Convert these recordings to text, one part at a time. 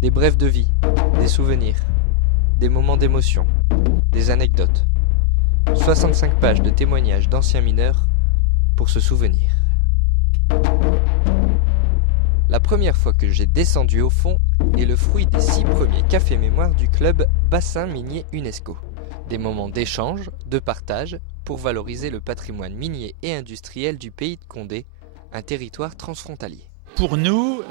Des brèves de vie, des souvenirs, des moments d'émotion, des anecdotes. 65 pages de témoignages d'anciens mineurs pour se souvenir. La première fois que j'ai descendu au fond est le fruit des 6 premiers cafés mémoire du club Bassin Minier UNESCO. Des moments d'échange, de partage, pour valoriser le patrimoine minier et industriel du pays de Condé, un territoire transfrontalier. Pour nous,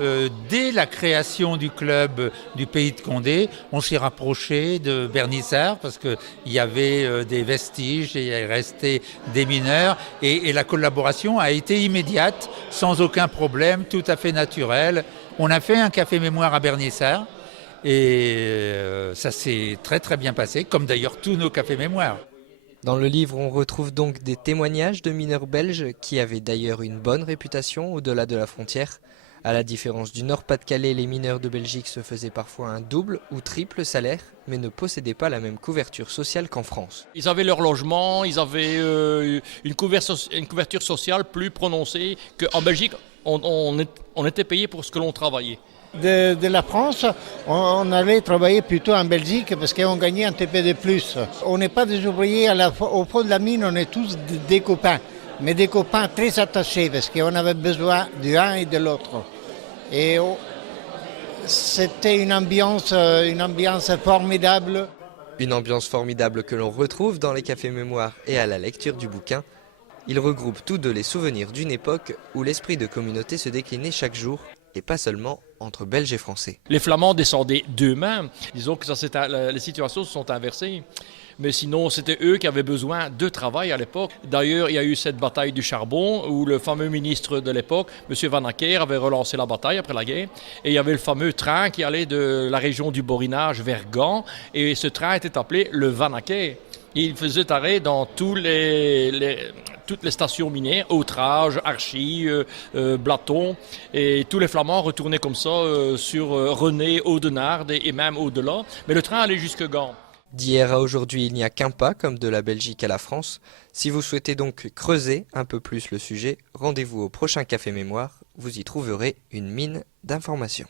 dès la création du club du Pays de Condé, on s'est rapproché de Bernissart parce qu'il y avait des vestiges et il restait des mineurs et la collaboration a été immédiate, sans aucun problème, tout à fait naturel. On a fait un café mémoire à Bernissart et ça s'est très très bien passé, comme d'ailleurs tous nos cafés mémoires. Dans le livre, on retrouve donc des témoignages de mineurs belges qui avaient d'ailleurs une bonne réputation au-delà de la frontière. À la différence du Nord-Pas-de-Calais, les mineurs de Belgique se faisaient parfois un double ou triple salaire, mais ne possédaient pas la même couverture sociale qu'en France. Ils avaient leur logement, ils avaient une couverture sociale plus prononcée qu'en Belgique, on était payé pour ce que l'on travaillait. De la France, on allait travailler plutôt en Belgique parce qu'on gagnait un TP de plus. On n'est pas des ouvriers, au fond de la mine, on est tous des copains, mais des copains très attachés parce qu'on avait besoin de l'un et de l'autre. Et c'était une ambiance formidable. Une ambiance formidable que l'on retrouve dans les cafés mémoire et à la lecture du bouquin. Ils regroupent tous deux les souvenirs d'une époque où l'esprit de communauté se déclinait chaque jour, et pas seulement entre Belges et Français. Les Flamands descendaient d'eux-mêmes. Disons que les situations se sont inversées. Mais sinon, c'était eux qui avaient besoin de travail à l'époque. D'ailleurs, il y a eu cette bataille du charbon où le fameux ministre de l'époque, M. Van Acker, avait relancé la bataille après la guerre. Et il y avait le fameux train qui allait de la région du Borinage vers Gand. Et ce train était appelé le Van Acker. Il faisait arrêt dans toutes les stations minières, Autrage, Archy, Blaton, et tous les Flamands retournaient comme ça sur René, Audenarde et même au-delà. Mais le train allait jusque Gand. D'hier à aujourd'hui, il n'y a qu'un pas, comme de la Belgique à la France. Si vous souhaitez donc creuser un peu plus le sujet, rendez-vous au prochain Café Mémoire. Vous y trouverez une mine d'informations.